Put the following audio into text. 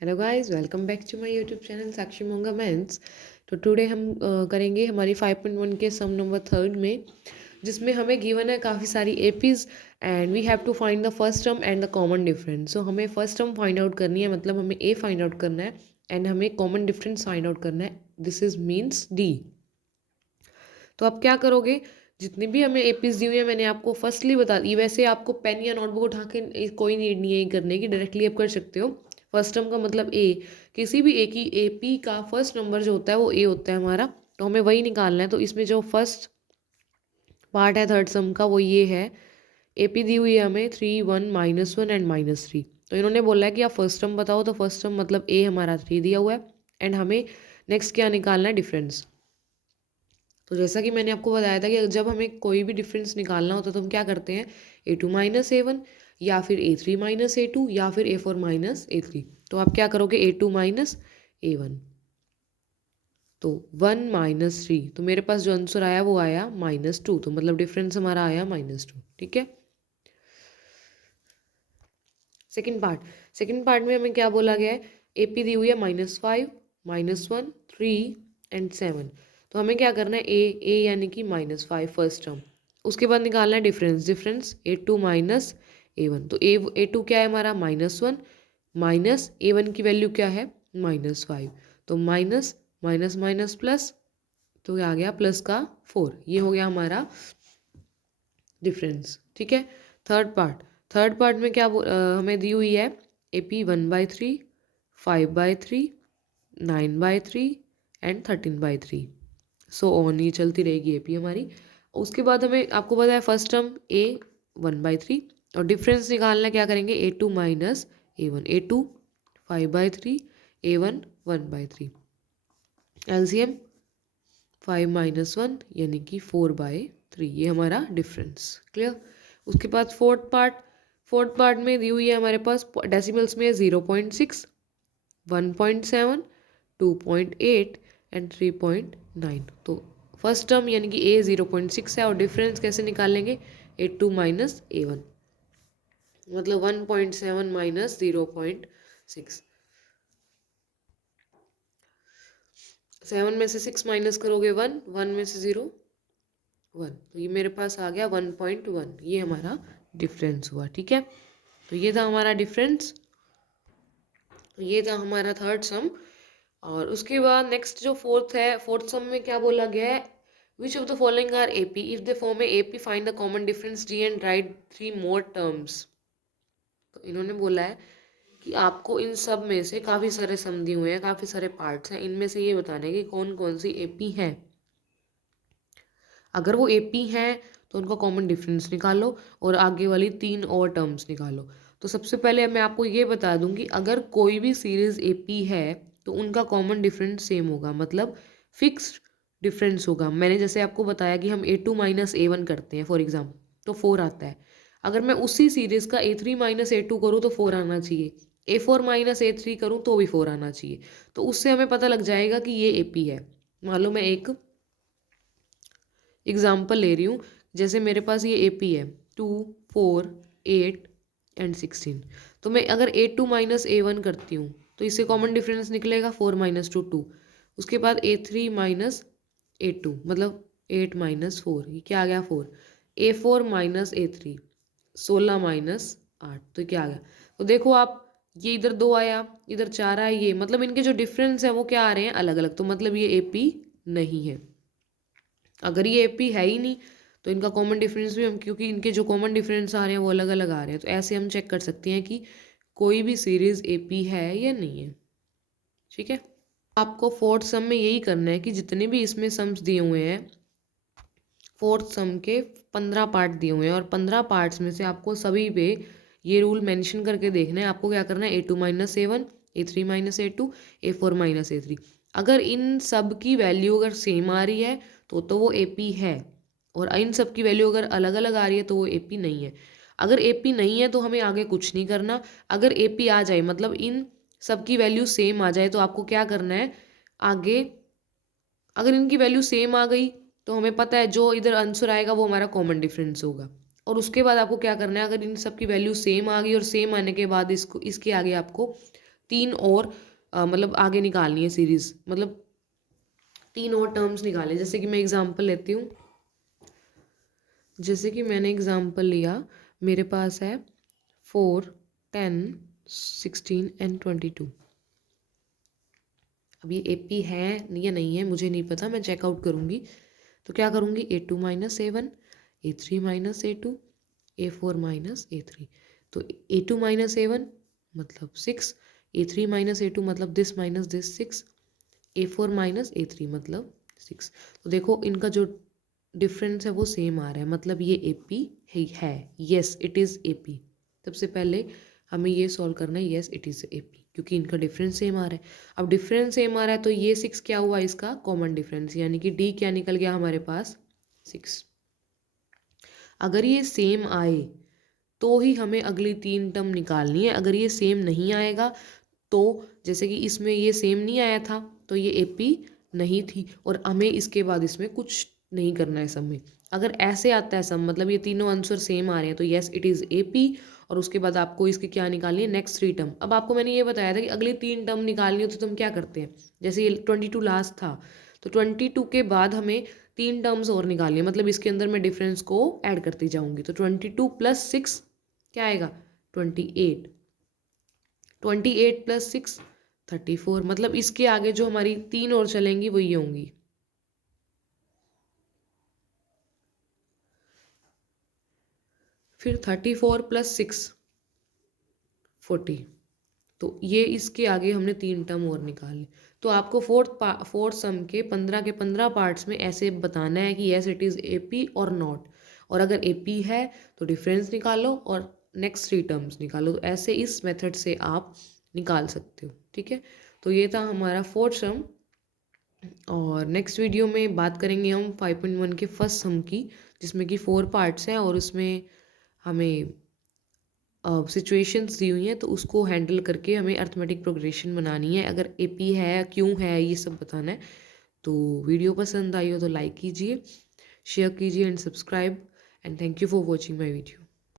Hello guys, welcome back to my YouTube channel Sakshi Monga maths. तो today हम करेंगे हमारी 5.1 के सम नंबर थर्ड में, जिसमें हमें गिवन है काफ़ी सारी APs and we have to find the first term and the common difference. So हमें फर्स्ट टर्म फाइंड आउट करनी है, मतलब हमें ए फाइंड आउट करना है एंड हमें कॉमन डिफरेंस फाइंड आउट करना है। This is means D. तो आप क्या करोगे, जितनी भी हमें एपीज दी हुई है मैंने आपको फर्स्टली बता दी। वैसे आपको पेन या नोटबुक उठा के कोई नीड नहीं है करने की, डायरेक्टली आप कर सकते हो। फर्स्ट टर्म का मतलब ए, किसी भी ए की एपी का फर्स्ट नंबर जो होता है वो ए होता है हमारा, तो हमें वही निकालना है। तो इसमें जो फर्स्ट पार्ट है थर्ड सम का वो ये है, एपी दी हुई है हमें 3 1 -1 एंड -3। तो इन्होंने बोला है कि आप फर्स्ट टर्म बताओ, तो फर्स्ट टर्म मतलब ए हमारा 3 दिया हुआ है एंड हमें नेक्स्ट क्या निकालना है, डिफरेंस। तो जैसा कि मैंने आपको बताया था कि जब हमें कोई भी डिफरेंस निकालना होता है तो हम क्या करते हैं, A2 - A1 या फिर A3 - A2 या फिर A4 - A3। तो आप क्या करोगे, A2 - A1, तो 1 - 3। तो मेरे पास जो आंसर आया वो आया -2, तो मतलब डिफरेंस हमारा आया -2। ठीक है। सेकेंड पार्ट में हमें क्या बोला गया है, एपी दी हुई है -5 -1 3 एंड 7। तो हमें क्या करना है, ए यानी कि -5 फर्स्ट टर्म, उसके बाद निकालना है डिफरेंस A2 - A1। तो A2 क्या है हमारा -1 माइनस A1 की वैल्यू क्या है -5, तो माइनस माइनस माइनस प्लस, तो ये आ गया +4। ये हो गया हमारा डिफरेंस। ठीक है। थर्ड पार्ट में क्या हमें दी हुई है, AP 1/3 5/3 9/3 एंड 13/3, सो ऑन, ये चलती रहेगी एपी हमारी। उसके बाद हमें आपको पता है फर्स्ट टर्म ए 1/3 और डिफरेंस निकालना, क्या करेंगे, A2 - A1, A2 5/3 A1 1/3, LCM 5 - 1 यानी कि 4/3, ये हमारा डिफरेंस। क्लियर। उसके बाद फोर्थ पार्ट में दी हुई है हमारे पास डेसिमल्स में 0.6 1.7 2.8 एंड 3.9। तो फर्स्ट टर्म यानी कि ए 0.6 है और डिफरेंस कैसे निकालेंगे, A2 - A1, मतलब 1.7 - 0.6। 7 में से 6 माइनस करोगे 1, 1 में से 0 1, तो ये मेरे पास आ गया 1.1। ये हमारा डिफरेंस हुआ। ठीक है। तो ये था हमारा डिफरेंस, तो ये था हमारा थर्ड सम। और उसके बाद नेक्स्ट जो फोर्थ है, फोर्थ सम में क्या बोला गया है, which of the following are AP, if the form है AP find the common difference d and write 3 more terms. तो इन्होंने बोला है कि आपको इन सब में से काफ़ी सारे सम दिए हुए हैं, काफ़ी सारे पार्ट्स हैं, इनमें से ये बताना है कि कौन कौन सी एपी हैं। अगर वो एपी हैं तो उनका कॉमन डिफरेंस निकालो और आगे वाली 3 और टर्म्स निकालो। तो सबसे पहले मैं आपको ये बता दूं कि अगर कोई भी सीरीज एपी है तो उनका कॉमन डिफरेंस सेम होगा, मतलब फिक्स्ड डिफरेंस होगा। मैंने जैसे आपको बताया कि हम A2 - A1 करते हैं फॉर एग्जाम्पल, तो 4 आता है। अगर मैं उसी सीरीज का A3 - A2 करूँ तो 4 आना चाहिए, A4 - A3 करूँ तो भी 4 आना चाहिए। तो उससे हमें पता लग जाएगा कि ये एपी है। मान लो मैं एक एग्जाम्पल ले रही हूँ, जैसे मेरे पास ये एपी है 2 4 8 एंड 16। तो मैं अगर A2 - A1 करती हूँ तो इससे कॉमन डिफरेंस निकलेगा 4 - 2 2। उसके बाद A3 - A2 मतलब 8 - 4, ये क्या आ गया 4। A4 - A3 16 - 8, तो क्या आ गया। तो देखो आप, ये इधर 2 आया, इधर 4 आया, ये मतलब इनके जो डिफरेंस है वो क्या आ रहे हैं, अलग अलग। तो मतलब ये एपी नहीं है। अगर ये एपी है ही नहीं तो इनका कॉमन डिफरेंस भी हम, क्योंकि इनके जो कॉमन डिफरेंस आ रहे हैं वो अलग अलग आ रहे हैं, तो ऐसे हम चेक कर सकते हैं कि कोई भी सीरीज एपी है या नहीं है। ठीक है। आपको फोर्थ सम में यही करना है कि जितने भी इसमें सम्स दिए हुए हैं, फोर्थ सम के 15 पार्ट दिए हुए हैं और 15 पार्ट्स में से आपको सभी पे ये रूल मेंशन करके देखना है। आपको क्या करना है, A2 - A1 A3 - A2 A4 - A3। अगर इन सब की वैल्यू अगर सेम आ रही है तो वो एपी है, और इन सब की वैल्यू अगर अलग अलग आ रही है तो वो एपी नहीं है। अगर एपी नहीं है तो हमें आगे कुछ नहीं करना। अगर एपी आ जाए, मतलब इन सब की वैल्यू सेम आ जाए, तो आपको क्या करना है आगे। अगर इनकी वैल्यू सेम आ गई तो हमें पता है जो इधर आंसर आएगा वो हमारा कॉमन डिफरेंस होगा। और उसके बाद आपको क्या करना है, अगर इन सब की वैल्यू सेम आ गई और सेम आने के बाद इसको इसके आगे आपको 3 और मतलब आगे निकालनी है सीरीज़, मतलब 3 और टर्म्स निकाले। जैसे कि मैं एग्जांपल लेती हूँ, जैसे कि मैंने एग्जांपल लिया, मेरे पास है 4, 10, 16 एंड 22। अब ये AP है या नहीं है मुझे नहीं पता, मैं चेकआउट करूँगी। तो क्या करूँगी, A2 minus A1, A3 minus A2, A4 minus A3। तो A2 माइनस A1 मतलब 6, A3 माइनस A2 मतलब this minus this 6, A4 minus A3 मतलब 6। तो देखो इनका जो डिफरेंस है वो सेम आ रहा है, मतलब ये AP है। Yes it is AP। सबसे पहले हमें ये सॉल्व करना है, येस इट इज़ AP, क्योंकि इनका डिफरेंस सेम आ रहा है। अब डिफरेंस सेम आ रहा है तो ये 6 क्या हुआ, इसका कॉमन डिफरेंस, यानी कि D क्या निकल गया हमारे पास, 6। अगर ये सेम आए तो ही हमें अगली 3 टर्म निकालनी है। अगर ये सेम नहीं आएगा तो जैसे कि इसमें ये सेम नहीं आया था तो ये AP नहीं थी, और हमें इसके बाद इसमें कुछ नहीं करना है सम में। अगर ऐसे आता है सम, मतलब ये तीनों आंसर सेम आ रहे हैं, तो येस इट इज़ AP। और उसके बाद आपको इसकी क्या निकालनी है, नेक्स्ट 3 टर्म। अब आपको मैंने ये बताया था कि अगली 3 टर्म निकालनी हो तो तुम क्या करते हैं, जैसे ये 22 लास्ट था, तो 22 के बाद हमें 3 टर्म्स और निकालनी है, मतलब इसके अंदर मैं डिफरेंस को ऐड करती जाऊंगी। तो 22 प्लस 6 क्या आएगा, 28, 28 प्लस 6 34, मतलब इसके आगे जो हमारी 3 और चलेंगी वो ये होंगी। फिर 34 प्लस 6 40। तो ये इसके आगे हमने 3 टर्म और निकाले। तो आपको फोर्थ सम के 15 पार्ट्स में ऐसे बताना है कि यस इट इज़ AP और नॉट, और अगर AP है तो डिफरेंस निकालो और नेक्स्ट 3 टर्म्स निकालो। तो ऐसे इस मेथड से आप निकाल सकते हो, ठीक है। तो ये था हमारा फोर्थ सम, और नेक्स्ट वीडियो में बात करेंगे हम 5.1 के फर्स्ट सम की, जिसमें कि 4 पार्ट्स हैं और उसमें हमें सिचुएशंस दी हुई हैं, तो उसको हैंडल करके हमें अर्थमेटिक प्रोग्रेशन बनानी है। अगर AP है क्यों है ये सब बताना है। तो वीडियो पसंद आई हो तो लाइक कीजिए, शेयर कीजिए and subscribe, and thank you for watching my video.